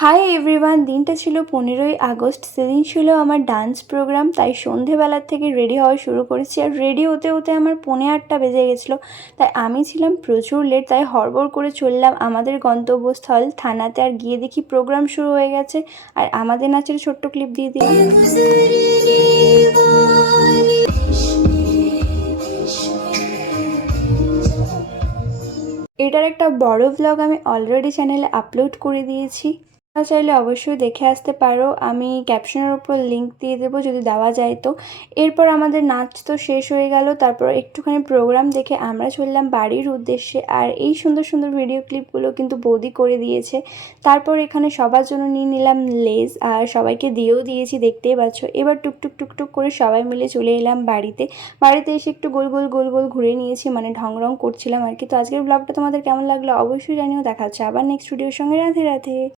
Hi everyone, দিনটা ছিল 15ই August. সেদিন ছিল আমার ডান্স প্রোগ্রাম। তাই সন্ধেবেলার থেকে রেডি হওয়া শুরু করেছি, আর রেডি হতে হতে আমার 8:45 বেজে গেছিলো। তাই আমি ছিলাম প্রচুর লেট। তাই হড়বড় করে চললাম আমাদের গন্তব্যস্থল থানাতে, আর গিয়ে দেখি প্রোগ্রাম শুরু হয়ে গেছে। আর আমাদের নাচের ছোট্ট ক্লিপ দিয়ে দিলাম। এটার একটা বড় ভ্লগ আমি অলরেডি চ্যানেলে আপলোড করে দিয়েছি। তোমরা চাইলে অবশ্যই দেখে আসতে পারো। আমি ক্যাপশনের ওপর লিংক দিয়ে দেবো যদি দেওয়া যায় তো। এরপর আমাদের নাচ তো শেষ হয়ে গেল। তারপর একটুখানি প্রোগ্রাম দেখে আমরা চললাম বাড়ির উদ্দেশ্যে। আর এই সুন্দর সুন্দর ভিডিও ক্লিপগুলো কিন্তু বৌদি করে দিয়েছে। তারপর এখানে সবার জন্য নিয়ে নিলাম লেজ, আর সবাইকে দিয়েও দিয়েছি, দেখতেই পাচ্ছ। এবার টুকটুক টুকটুক করে সবাই মিলে চলে এলাম বাড়িতে। বাড়িতে এসে একটু গোল গোল গোল গোল ঘুরে নিয়েছি, মানে ঢং রং করছিলাম আর কি। তো আজকের ব্লগটা তোমাদের কেমন লাগলো অবশ্যই জানিও। দেখা হচ্ছে আবার নেক্সট ভিডিওর সঙ্গে। রাধে রাধে।